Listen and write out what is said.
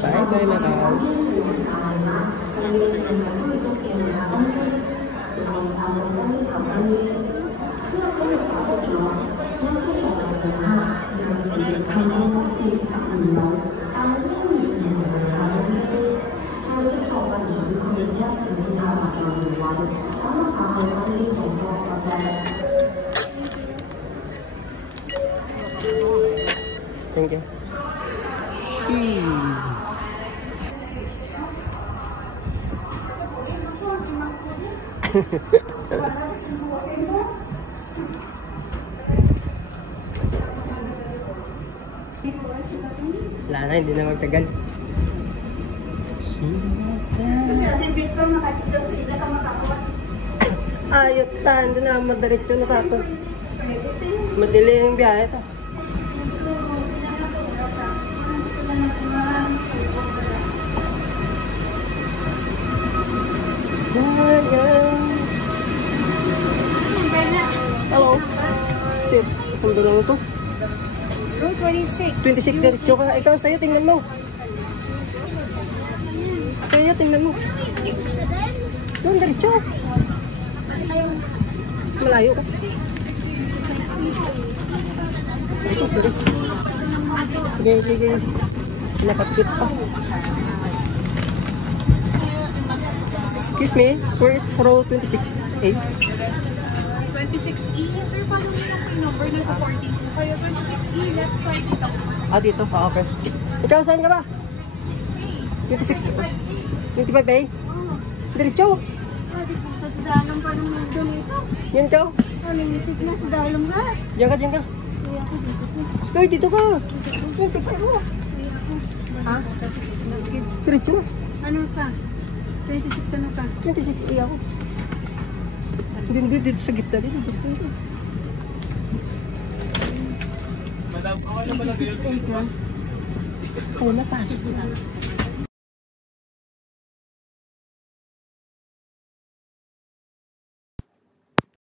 Bye-bye na daw. Thank you. Wala na, hindi na magtagal. Kasi ating Victor nakakita sa ila ka makakuha. Ayot ta, hindi na madiretso na tato. Madili yung biyahe ta. Hello. Sir, kung doon ito? 26. 26 diretso ka. Ikaw sa'yo, tingnan mo. Sa'yo, tingnan mo. Doon, diretso. Malayo ka. Ito, sige. Sige, sige. Nakakit pa. Excuse me, where is row 26A? 26E, sir, follow me lang yung number na sa 14. Kaya 26E, left side dito. Ah, dito? Ah, okay. Ikaw, saan ka ba? 26. 25A? Diretso. Tapos dalam pa ng mundo nito. Yan ka? Limited na sa dalam nga. Diyan ka, diyan ka. Kaya ako dito ko. Stoy, dito ka. Dito ka. Ha? Diretso. Ano ka? 26 ano ka? 26A ako. Dito sa gitna dito. Madam, ako na pala dito. Ay, napasok na.